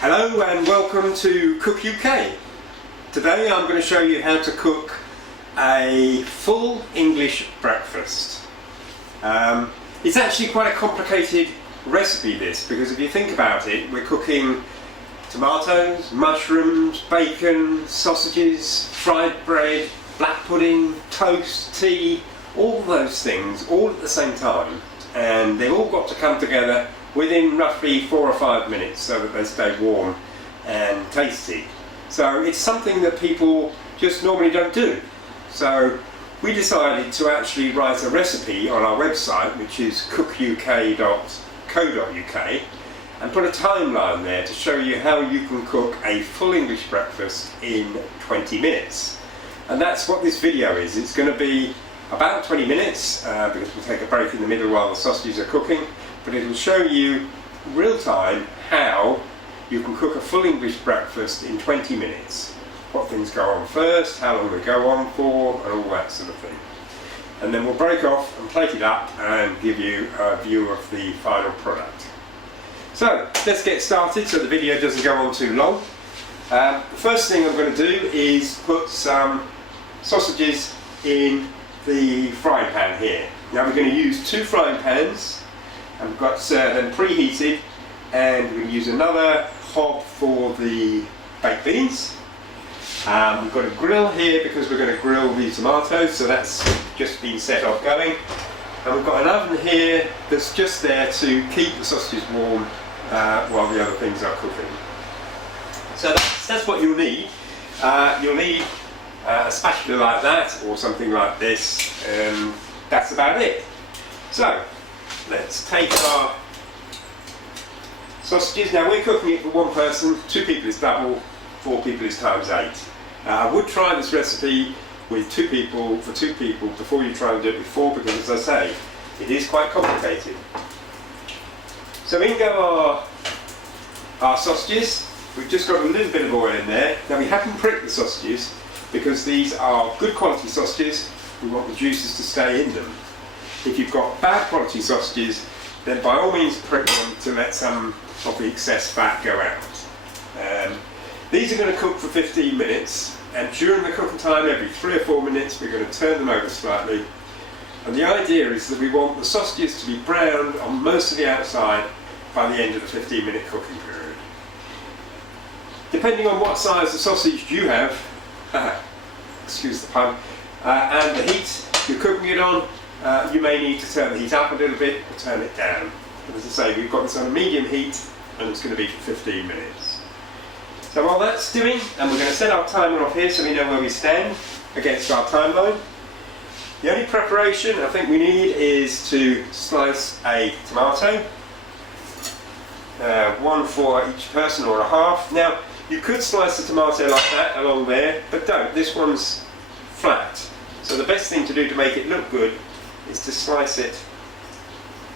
Hello and welcome to Cook UK. Today I'm going to show you how to cook a full English breakfast. It's actually quite a complicated recipe, this, because if you think about it, we're cooking tomatoes, mushrooms, bacon, sausages, fried bread, black pudding, toast, tea, all those things all at the same time, and they've all got to come together within roughly 4 or 5 minutes so that they stay warm and tasty. So it's something that people just normally don't do. So we decided to actually write a recipe on our website, which is cookuk.co.uk, and put a timeline there to show you how you can cook a full English breakfast in 20 minutes. And that's what this video is. It's going to be about 20 minutes because we'll take a break in the middle while the sausages are cooking, but it will show you real time how you can cook a full English breakfast in 20 minutes. What things go on first, how long they go on for, and all that sort of thing. And then we'll break off and plate it up and give you a view of the final product. So let's get started so the video doesn't go on too long. The first thing I'm going to do is put some sausages in the frying pan here. Now we're going to use 2 frying pans. I've got them preheated, and we're going to use another hob for the baked beans. We've got a grill here because we're going to grill the tomatoes, so that's just been set off going. And we've got an oven here that's just there to keep the sausages warm while the other things are cooking. So that's what you'll need. You'll need a spatula like that or something like this, and that's about it. So let's take our sausages. Now we're cooking it for 1 person, 2 people is double, 4 people is times 8. I would try this recipe with 2 people, for 2 people, before you try and do it with 4, because as I say, it is quite complicated. So in go our sausages. We've just got a little bit of oil in there. Now we haven't pricked the sausages because these are good quality sausages. We want the juices to stay in them. If you've got bad quality sausages, then by all means prick them to let some of the excess fat go out. These are going to cook for 15 minutes, and during the cooking time, every 3 or 4 minutes, we're going to turn them over slightly. And the idea is that we want the sausages to be browned on most of the outside by the end of the 15-minute cooking period. Depending on what size the sausage you have, excuse the pun, and the heat you're cooking it on, you may need to turn the heat up a little bit or turn it down. But as I say, we've got this on a medium heat and it's going to be for 15 minutes. So while that's doing, and we're going to set our timer off here so we know where we stand against our timeline. The only preparation I think we need is to slice a tomato, 1 for each person or a half. Now you could slice the tomato like that along there, but don't. This one's flat. So the best thing to do to make it look good is to slice it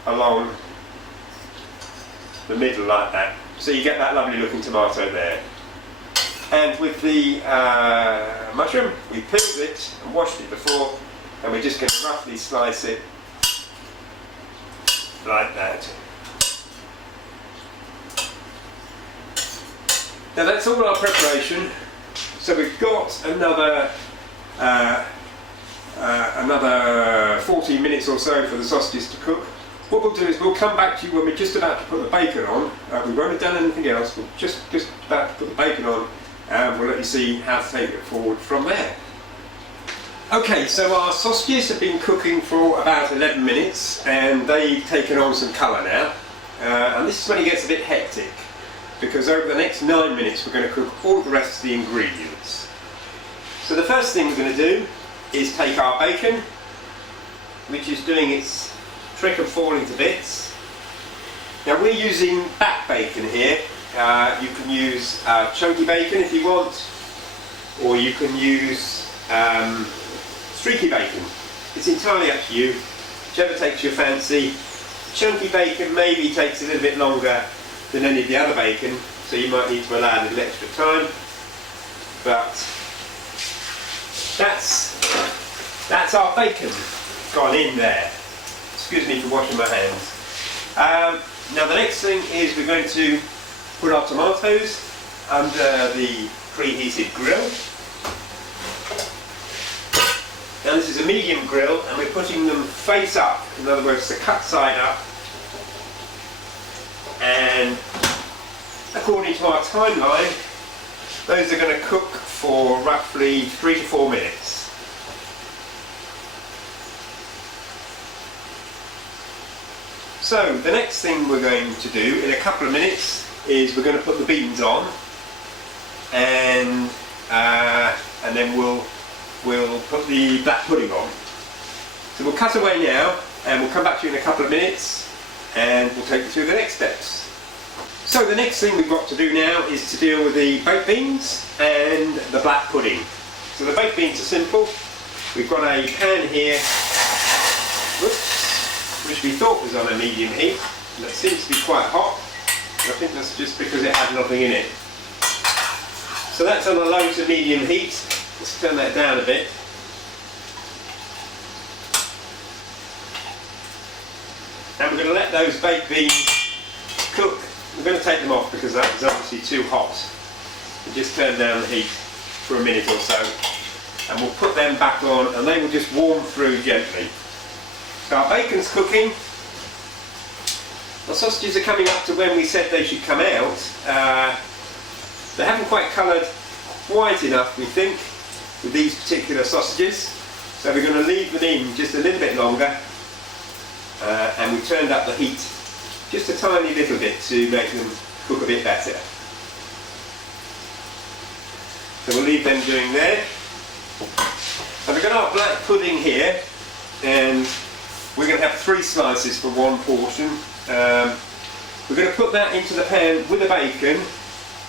along the middle like that, so you get that lovely looking tomato there. And with the mushroom, we peeled it and washed it before, and we're just going to roughly slice it like that. Now that's all our preparation. So we've got another 14 minutes or so for the sausages to cook. What we'll do is we'll come back to you when we're just about to put the bacon on. We won't have done anything else, we're just about to put the bacon on, and we'll let you see how to take it forward from there. Okay, so our sausages have been cooking for about 11 minutes and they've taken on some colour now. And this is when it gets a bit hectic, because over the next 9 minutes we're going to cook all of the rest of the ingredients. So the first thing we're going to do is take our bacon, which is doing its trick of falling to bits. Now we're using back bacon here. You can use chunky bacon if you want, or you can use streaky bacon. It's entirely up to you, whichever takes your fancy. Chunky bacon maybe takes a little bit longer than any of the other bacon, so you might need to allow a little extra time, but that's our bacon gone in there. Excuse me for washing my hands. Now the next thing is we're going to put our tomatoes under the preheated grill. Now this is a medium grill and we're putting them face up, in other words the cut side up, and according to our timeline those are going to cook for roughly 3 to 4 minutes. So the next thing we're going to do in a couple of minutes is we're going to put the beans on, and then we'll put the black pudding on. So we'll cut away now and we'll come back to you in a couple of minutes and we'll take you through the next steps. So the next thing we've got to do now is to deal with the baked beans and the black pudding. So the baked beans are simple. We've got a pan here, which we thought was on a medium heat. That seems to be quite hot. I think that's just because it had nothing in it. So that's on a low to medium heat. Let's turn that down a bit. And we're going to let those baked beans cook. We're going to take them off because that was obviously too hot. We'll just turn down the heat for a minute or so. And we'll put them back on and they will just warm through gently. So our bacon's cooking. Our sausages are coming up to when we said they should come out. They haven't quite coloured white enough, we think, with these particular sausages. So we're going to leave them in just a little bit longer. And we turned up the heat just a tiny little bit to make them cook a bit better. So we'll leave them doing there. And we've got our black pudding here, and we're going to have 3 slices for 1 portion. We're going to put that into the pan with the bacon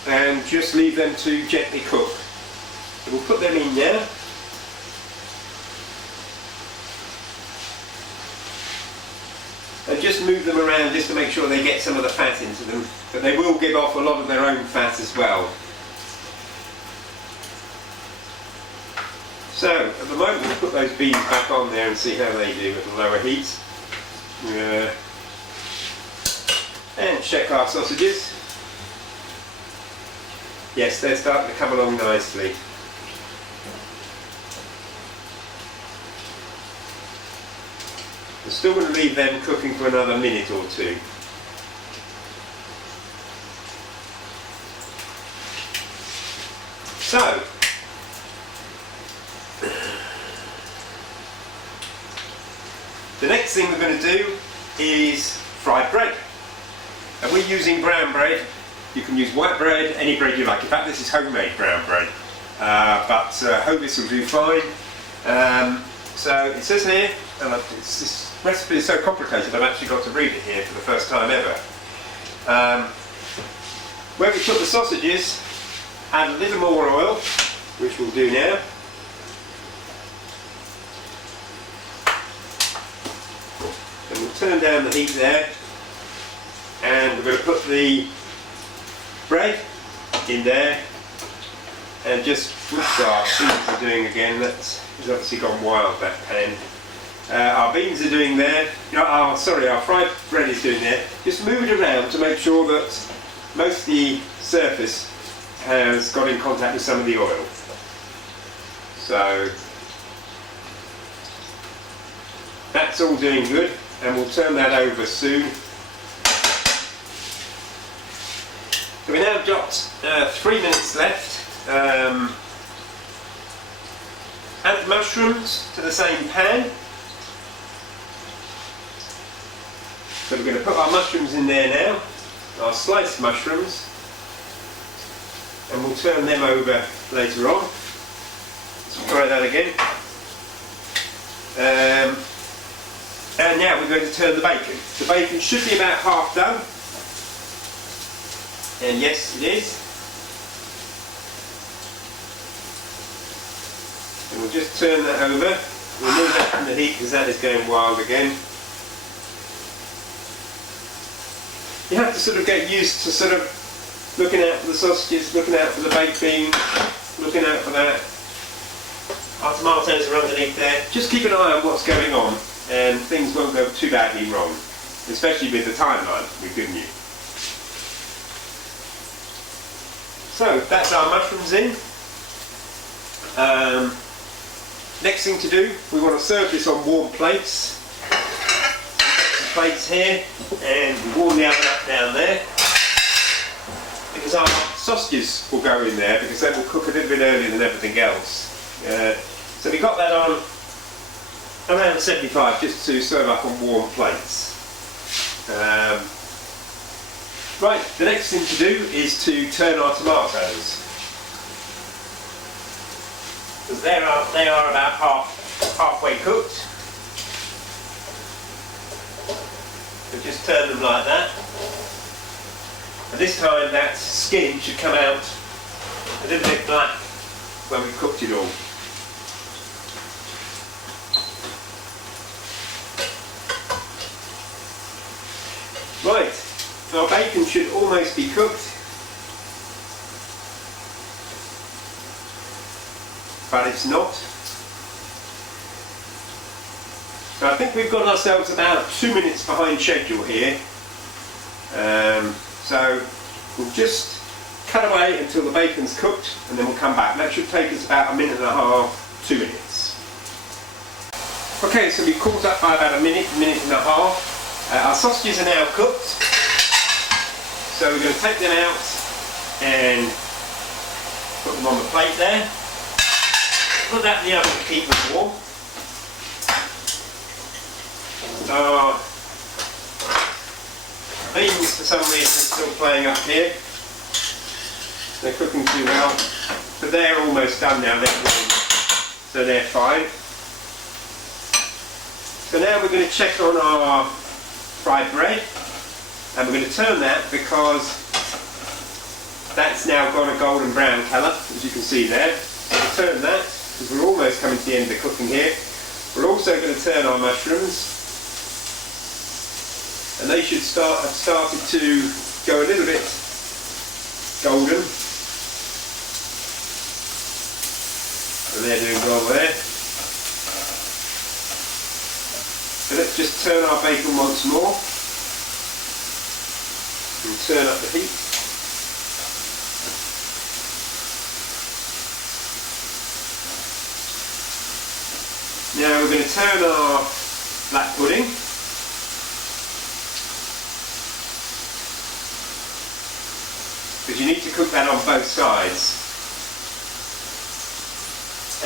and just leave them to gently cook. So we'll put them in now. And just move them around just to make sure they get some of the fat into them, but they will give off a lot of their own fat as well. So at the moment we'll put those beans back on there and see how they do at a lower heat. And check our sausages. Yes, they're starting to come along nicely. We're still going to leave them cooking for another minute or 2. So, the next thing we're going to do is fried bread. And we're using brown bread. You can use white bread, any bread you like. In fact, this is homemade brown bread, but Hovis will do fine. So it says here, and this recipe is so complicated I've actually got to read it here for the first time ever. Where we put the sausages, add a little more oil, which we'll do now. And we'll turn down the heat there, and we're going to put the bread in there, and just, whoops, our beans are doing again, that's obviously gone wild, that pan. Our beans are doing there, our fried bread is doing there. Just move it around to make sure that most of the surface has got in contact with some of the oil. So that's all doing good, and we'll turn that over soon. So we now got 3 minutes left. Add mushrooms to the same pan. So we're going to put our mushrooms in there now, our sliced mushrooms, and we'll turn them over later on. Let's try that again. And now we're going to turn the bacon. The bacon should be about half done. And yes, it is. And we'll just turn that over. Remove that from the heat because that is going wild again. You have to sort of get used to sort of looking out for the sausages, looking out for the baked beans, looking out for that. Our tomatoes are underneath there. Just keep an eye on what's going on and things won't go too badly wrong, especially with the timeline we've given you. So that's our mushrooms in. Next thing to do, we want to serve this on warm plates. Some plates here, and we warm the oven up down there, because our sausages will go in there, because they will cook a little bit earlier than everything else. So we got that on around 75, just to serve up on warm plates. Right, the next thing to do is to turn our tomatoes, because they are about halfway cooked. So just turn them like that, and this time that skin should come out a little bit black when we've cooked it all. Right, our bacon should almost be cooked, but it's not. So I think we've got ourselves about 2 minutes behind schedule here. So we'll just cut away until the bacon's cooked, and then we'll come back. That should take us about 1.5 minutes, 2 minutes. Okay, so we've cooked up by about a minute and a half. Our sausages are now cooked, so we're going to take them out and put them on the plate there. Put that in the oven to keep them warm. Our beans, for some reason, are still playing up here. They're cooking too well, but they're almost done now. They're warm, so they're fine. So now we're going to check on our fried bread, and we're going to turn that, because that's now got a golden brown colour, as you can see there. So we'll turn that, because we're almost coming to the end of the cooking here. We're also going to turn our mushrooms, and they should have started to go a little bit golden, and they're doing well there. So let's just turn our bacon once more and turn up the heat. Now we're going to turn our black pudding. Because you need to cook that on both sides.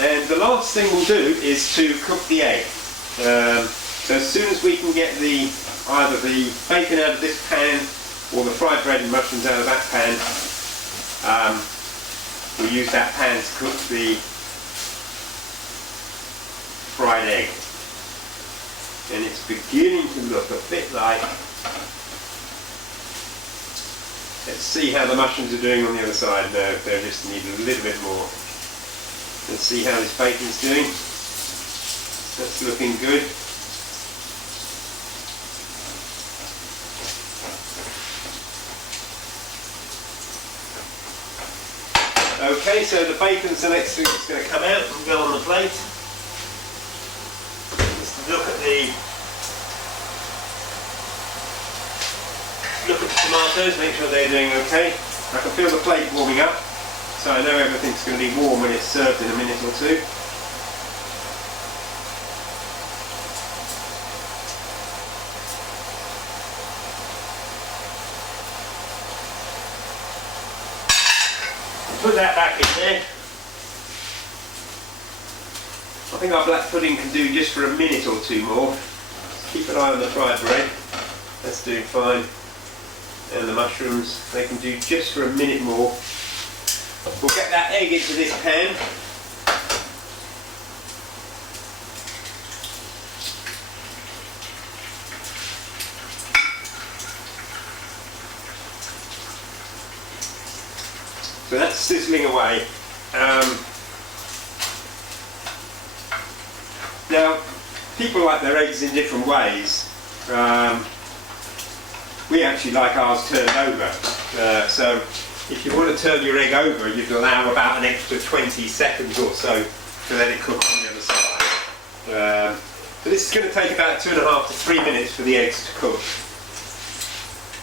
And the last thing we'll do is to cook the egg. So as soon as we can get either the bacon out of this pan or the fried bread and mushrooms out of that pan, we'll use that pan to cook the fried egg. And it's beginning to look a bit like, let's see how the mushrooms are doing on the other side. No, they just need a little bit more. Let's see how this bacon's doing. That's looking good. Okay, so the bacon's the next thing that's going to come out and go on the plate. Just look at the tomatoes, make sure they're doing okay. I can feel the plate warming up, so I know everything's going to be warm when it's served in a minute or two. Put that back in there. I think our black pudding can do just for a minute or two more. Keep an eye on the fried bread. That's doing fine. And the mushrooms, they can do just for a minute more. We'll get that egg into this pan. So that's sizzling away. Now, people like their eggs in different ways. We actually like ours turned over. So if you want to turn your egg over, you'd allow about an extra 20 seconds or so to let it cook on the other side. So this is going to take about 2.5 to 3 minutes for the eggs to cook.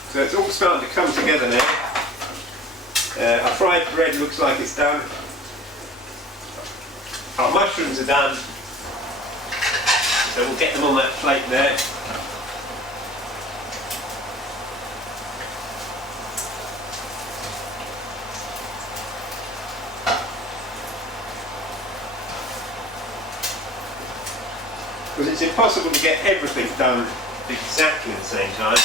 So it's all starting to come together now. Our fried bread looks like it's done. Our mushrooms are done. So we'll get them on that plate there. Because it's impossible to get everything done exactly at the same time.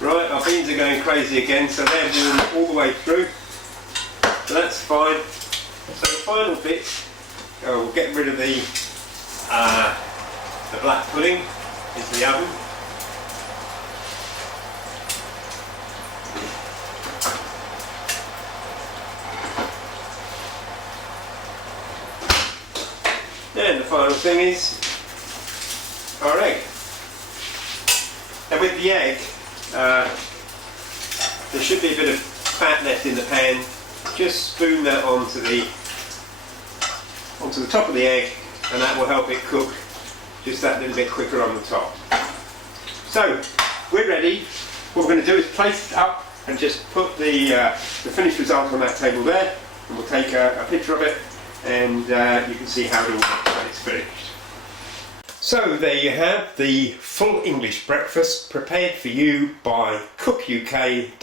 Right, our beans are going crazy again, so they're warm all the way through. So that's fine. So the final bit, we'll get rid of the black pudding into the oven. And the final thing is our egg. Now with the egg, there should be a bit of fat left in the pan. Just spoon that onto the top of the egg, and that will help it cook just that little bit quicker on the top. So we're ready. What we're going to do is place it up and just put the finished result on that table there, and we'll take a picture of it, and you can see how it all looks when it's finished. So there you have the full English breakfast prepared for you by cookuk.co.uk.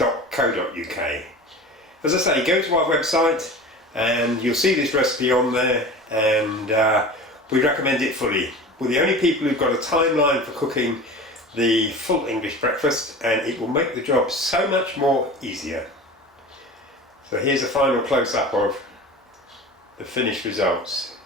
As I say, go to our website and you'll see this recipe on there, and we recommend it fully. We're the only people who've got a timeline for cooking the full English breakfast, and it will make the job so much more easier. So here's a final close-up of the finished results.